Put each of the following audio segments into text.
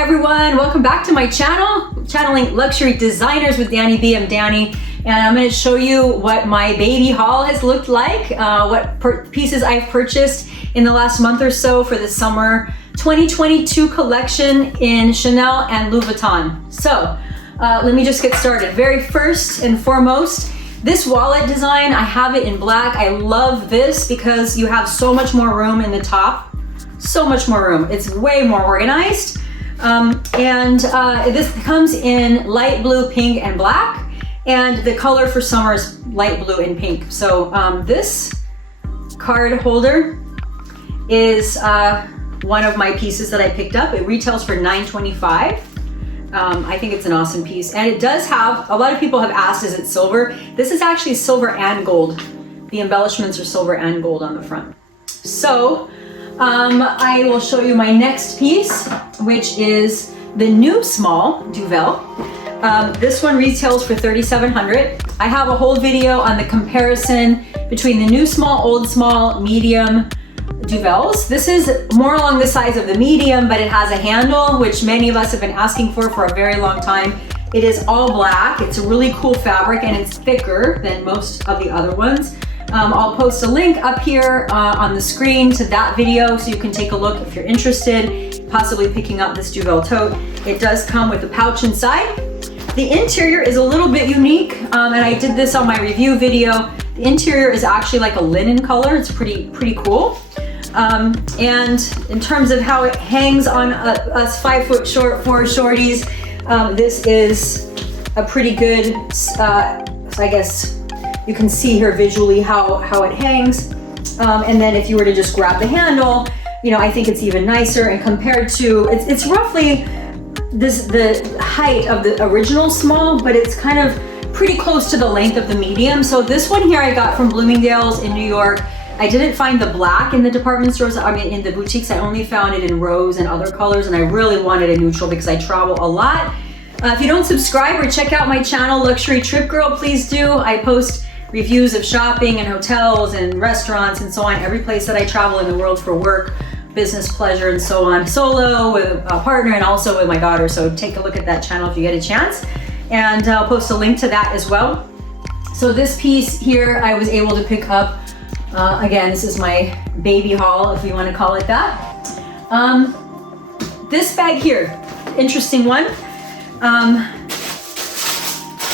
Hi everyone, welcome back to my channel, channeling luxury designers with Dani B. I'm Dani, and I'm going to show you what my baby haul has looked like, what pieces I've purchased in the last month or so for the summer 2022 collection in Chanel and Louis Vuitton. So let me just get started. Very first and foremost, this wallet design, I have it in black. I love this because you have so much more room in the top, so much more room. It's way more organized. This comes in light blue, pink, and black. And the color for summer is light blue and pink. So this card holder is one of my pieces that I picked up. It retails for $9.25. I think it's an awesome piece. And it does have, a lot of people have asked, is it silver? This is actually silver and gold. The embellishments are silver and gold on the front. So I will show you my next piece, which is the new small Deauville. This one retails for $3,700. I have a whole video on the comparison between the new small, old small, medium Deauvilles. This is more along the size of the medium, but it has a handle, which many of us have been asking for a very long time. It is all black. It's a really cool fabric and it's thicker than most of the other ones. I'll post a link up here on the screen to that video so you can take a look if you're interested, possibly picking up this Deauville tote. It does come with a pouch inside. The interior is a little bit unique, and I did this on my review video. The interior is actually like a linen color. It's pretty cool. And in terms of how it hangs on us 5 foot short for shorties, this is a pretty good, I guess you can see here visually how it hangs. And then if you were to just grab the handle, you know, I think it's even nicer. And compared to, it's roughly the height of the original small, but it's kind of pretty close to the length of the medium. So this one here I got from Bloomingdale's in New York. I didn't find the black in the department stores, I mean in the boutiques. I only found it in rose and other colors, and I really wanted a neutral because I travel a lot. If you don't subscribe or check out my channel, Luxury Trip Girl, please do. I post reviews of shopping and hotels and restaurants and so on, every place that I travel in the world for work, business, pleasure, and so on, solo, with a partner, and also with my daughter. So take a look at that channel if you get a chance. And I'll post a link to that as well. So this piece here, I was able to pick up, again, this is my baby haul, if you want to call it that. This bag here, interesting one.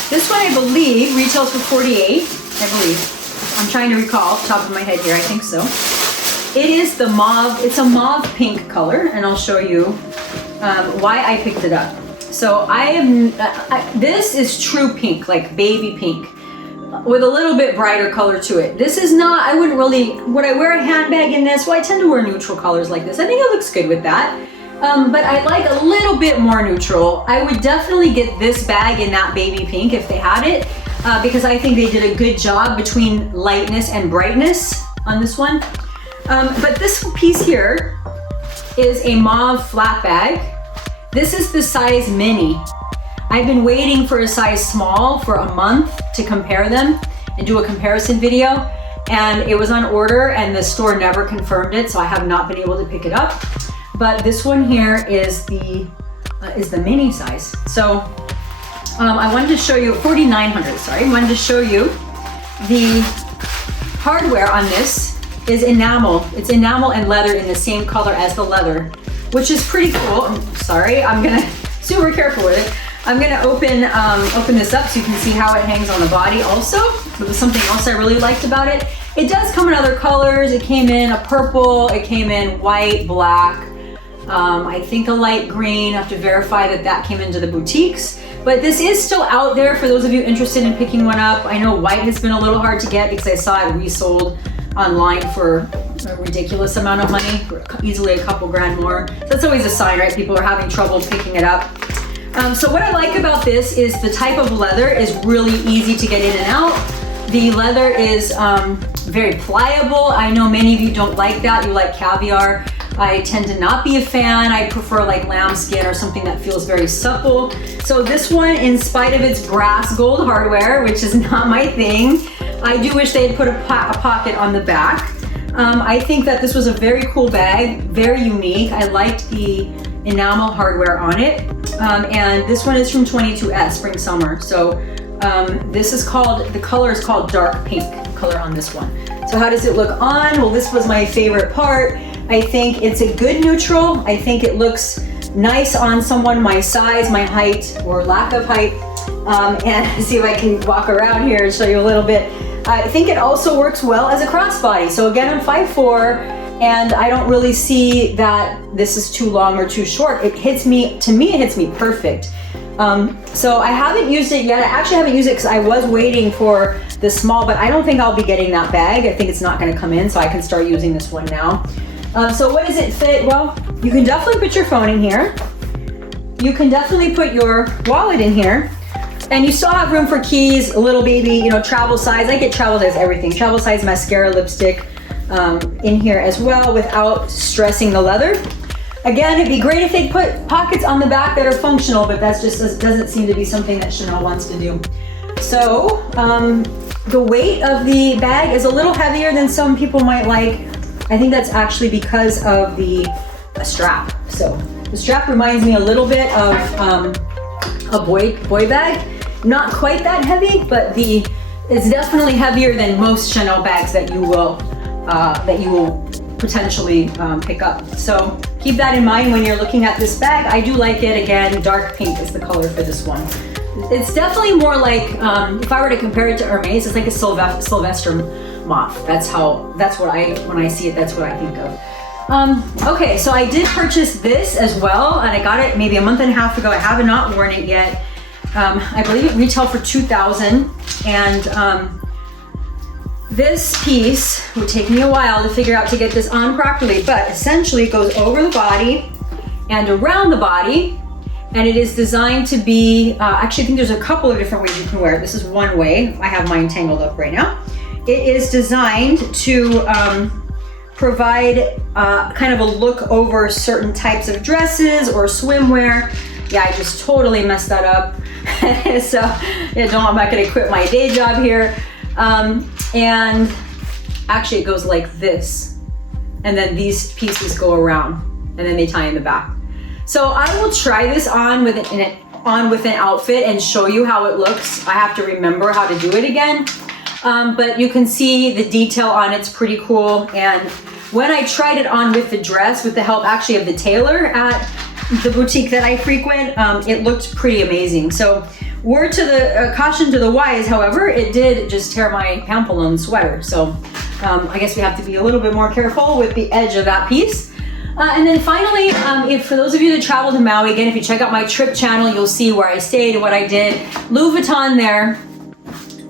This one I believe retails for $48. I believe. I'm trying to recall off the top of my head here. I think so. It is the mauve. It's a mauve pink color, and I'll show you why I picked it up. So this is true pink, like baby pink, with a little bit brighter color to it. This is not, I wouldn't really, would I wear a handbag in this? Well, I tend to wear neutral colors like this. I think it looks good with that. But I like a little bit more neutral. I would definitely get this bag in that baby pink if they had it, because I think they did a good job between lightness and brightness on this one. But this piece here is a Mauve Flat Bag. This is the size mini. I've been waiting for a size small for a month to compare them and do a comparison video, and it was on order and the store never confirmed it, so I have not been able to pick it up. But this one here is the mini size. So I wanted to show you, $4,900, sorry. I wanted to show you the hardware on this is enamel. It's enamel and leather in the same color as the leather, which is pretty cool. I'm sorry, I'm gonna, super careful with it. I'm gonna open this up so you can see how it hangs on the body also. It was something else I really liked about it. It does come in other colors. It came in a purple, it came in white, black, I think a light green. I have to verify that that came into the boutiques. But this is still out there for those of you interested in picking one up. I know white has been a little hard to get because I saw it resold online for a ridiculous amount of money, easily a couple grand more. So that's always a sign, right? People are having trouble picking it up. So what I like about this is the type of leather is really easy to get in and out. The leather is very pliable. I know many of you don't like that. You like caviar. I tend to not be a fan. I prefer like lambskin or something that feels very supple. So this one, in spite of its brass gold hardware, which is not my thing, I do wish they had put a pocket on the back. I think that this was a very cool bag, very unique. I liked the enamel hardware on it. And this one is from 22S, spring summer. So this is called, the color is called dark pink color on this one. So how does it look on? Well, this was my favorite part. I think it's a good neutral. I think it looks nice on someone my size, my height, or lack of height. And see if I can walk around here and show you a little bit. I think it also works well as a crossbody. So again, I'm 5'4", and I don't really see that this is too long or too short. It hits me, to me, it hits me perfect. So I haven't used it yet. I actually haven't used it because I was waiting for the small, but I don't think I'll be getting that bag. I think it's not gonna come in, so I can start using this one now. So what does it fit? Well, you can definitely put your phone in here. You can definitely put your wallet in here. And you still have room for keys, a little baby, you know, travel size. I get travel size everything. Travel size mascara, lipstick in here as well without stressing the leather. Again, it'd be great if they put pockets on the back that are functional, but that's just doesn't seem to be something that Chanel wants to do. So the weight of the bag is a little heavier than some people might like. I think that's actually because of the strap. So the strap reminds me a little bit of a boy bag. Not quite that heavy, but it's definitely heavier than most Chanel bags that you will potentially pick up. So keep that in mind when you're looking at this bag. I do like it. Again, dark pink is the color for this one. It's definitely more like, if I were to compare it to Hermes, it's like a Sylvester mauve. When I see it, that's what I think of. Okay, so I did purchase this as well, and I got it maybe a month and a half ago. I have not worn it yet. I believe it retailed for $2,000, and this piece would take me a while to figure out to get this on properly, but essentially it goes over the body and around the body, and it is designed to be, actually I think there's a couple of different ways you can wear it. This is one way. I have mine tangled up right now. It is designed to provide kind of a look over certain types of dresses or swimwear. Yeah, I just totally messed that up. So yeah, I'm not gonna quit my day job here. And actually it goes like this. And then these pieces go around and then they tie in the back. So I will try this on with an outfit and show you how it looks. I have to remember how to do it again. But you can see the detail on it's pretty cool. And when I tried it on with the dress, with the help actually of the tailor at the boutique that I frequent, it looked pretty amazing. So word to the caution to the wise, however, it did just tear my Pampelone sweater. So I guess we have to be a little bit more careful with the edge of that piece. And then finally, for those of you that travel to Maui, again, if you check out my trip channel, you'll see where I stayed and what I did. Louis Vuitton there.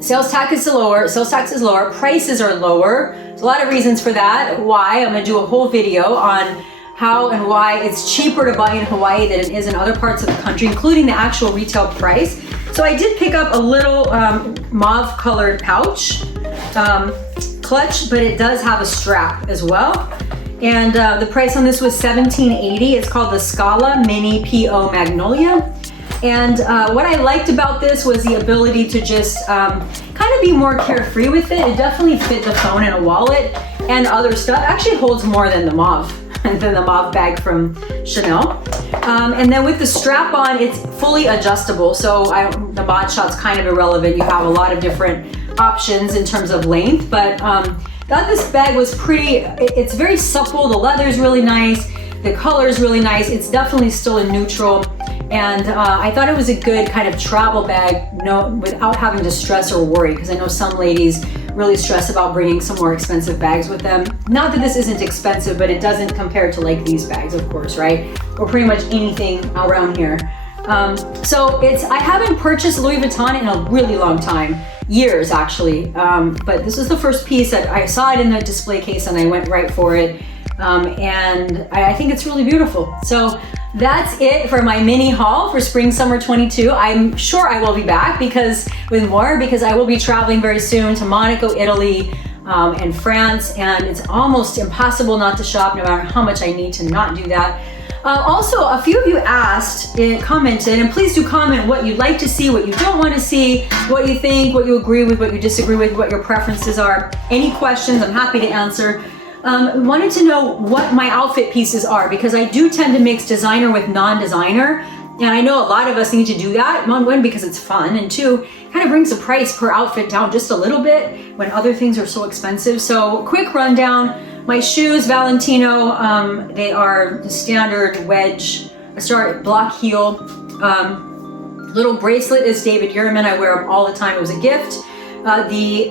Sales tax is lower, prices are lower. There's a lot of reasons for that. Why? I'm gonna do a whole video on how and why it's cheaper to buy in Hawaii than it is in other parts of the country, including the actual retail price. So I did pick up a little mauve colored pouch clutch, but it does have a strap as well. And the price on this was $17.80. It's called the Scala Mini PO Magnolia. And what I liked about this was the ability to just kind of be more carefree with it. It definitely fit the phone and a wallet and other stuff. Actually holds more than the mauve bag from Chanel. And then with the strap on, it's fully adjustable. So the mod shot's kind of irrelevant. You have a lot of different options in terms of length, but thought this bag was pretty, it's very supple. The leather's really nice. The color's really nice. It's definitely still a neutral. And I thought it was a good kind of travel bag, without having to stress or worry, because I know some ladies really stress about bringing some more expensive bags with them. Not that this isn't expensive, but it doesn't compare to like these bags, of course, right? Or pretty much anything around here. So I haven't purchased Louis Vuitton in a really long time, years actually. But this was the first piece that I saw it in the display case and I went right for it. And I think it's really beautiful. So that's it for my mini haul for spring summer 22. I'm sure I will be back because I will be traveling very soon to Monaco, Italy, and France, and it's almost impossible not to shop no matter how much I need to not do that. Also, a few of you commented, and please do comment what you'd like to see, what you don't want to see, what you think, what you agree with, what you disagree with, what your preferences are. Any questions, I'm happy to answer. wanted to know what my outfit pieces are, because I do tend to mix designer with non-designer. And I know a lot of us need to do that. One, because it's fun, and two, kind of brings the price per outfit down just a little bit when other things are so expensive. So quick rundown, my shoes, Valentino, they are the standard wedge, block heel. Little bracelet is David Yurman. I wear them all the time. It was a gift. The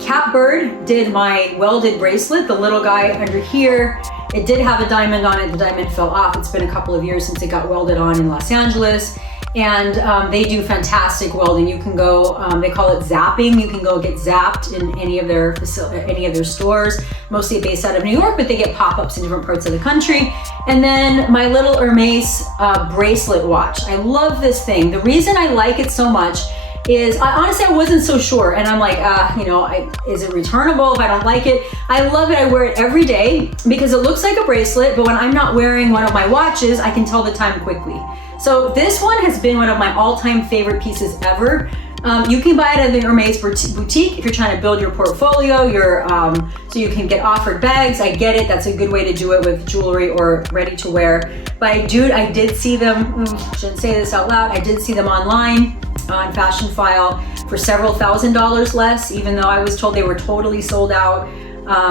Catbird did my welded bracelet, the little guy under here. It did have a diamond on it. The diamond fell off. It's been a couple of years since it got welded on in Los Angeles. And they do fantastic welding. You can go, they call it zapping. You can go get zapped in any of their stores, mostly based out of New York, but they get pop-ups in different parts of the country. And then my little Hermes bracelet watch. I love this thing. The reason I like it so much is, honestly, I wasn't so sure. And I'm like, is it returnable if I don't like it? I love it. I wear it every day because it looks like a bracelet, but when I'm not wearing one of my watches, I can tell the time quickly. So this one has been one of my all-time favorite pieces ever. You can buy it at the Hermes boutique if you're trying to build your portfolio, so you can get offered bags. I get it. That's a good way to do it with jewelry or ready to wear. But I did see them, shouldn't say this out loud, I did see them online on Fashion File for several $1,000s less, even though I was told they were totally sold out.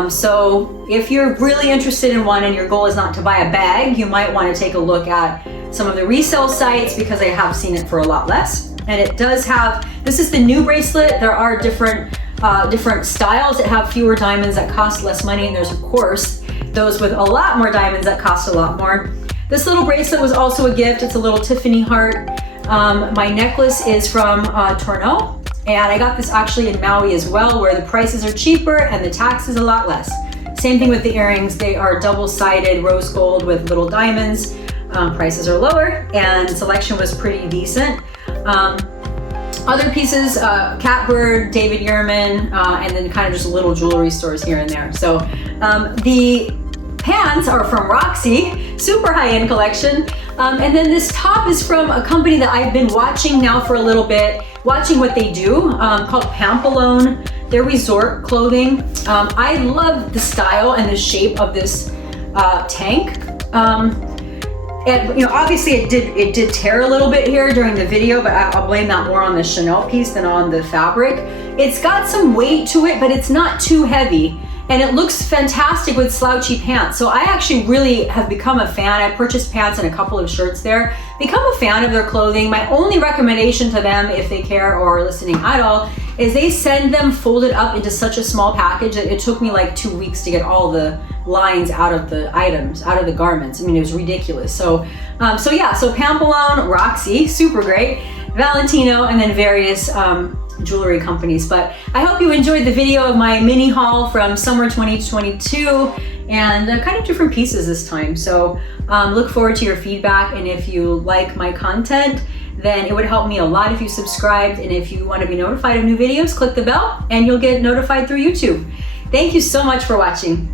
So if you're really interested in one and your goal is not to buy a bag, you might want to take a look at some of the resale sites, because I have seen it for a lot less. And it does have, this is the new bracelet. There are different styles that have fewer diamonds that cost less money. And there's, of course, those with a lot more diamonds that cost a lot more. This little bracelet was also a gift. It's a little Tiffany heart. My necklace is from Tourneau, and I got this actually in Maui as well, where the prices are cheaper and the tax is a lot less. Same thing with the earrings. They are double-sided rose gold with little diamonds. Prices are lower, and selection was pretty decent. Other pieces, Catbird, David Yurman, and then kind of just little jewelry stores here and there. So the pants are from Roxy, super high-end collection. And then this top is from a company that I've been watching now for a little bit, watching what they do, called Pampelone. They're resort clothing. I love the style and the shape of this tank. And obviously it did tear a little bit here during the video, but I'll blame that more on the Chanel piece than on the fabric. It's got some weight to it, but it's not too heavy. And it looks fantastic with slouchy pants. So I actually really have become a fan. I purchased pants and a couple of shirts there. Become a fan of their clothing. My only recommendation to them, if they care or are listening at all, is they send them folded up into such a small package that it took me like 2 weeks to get all the lines out of the items, out of the garments. I mean, it was ridiculous. So Pampelone, Roxy, super great, Valentino, and then various jewelry companies. But I hope you enjoyed the video of my mini haul from summer 2022, and kind of different pieces this time. So look forward to your feedback, and if you like my content, then it would help me a lot if you subscribed. And if you want to be notified of new videos, click the bell and you'll get notified through YouTube. Thank you so much for watching.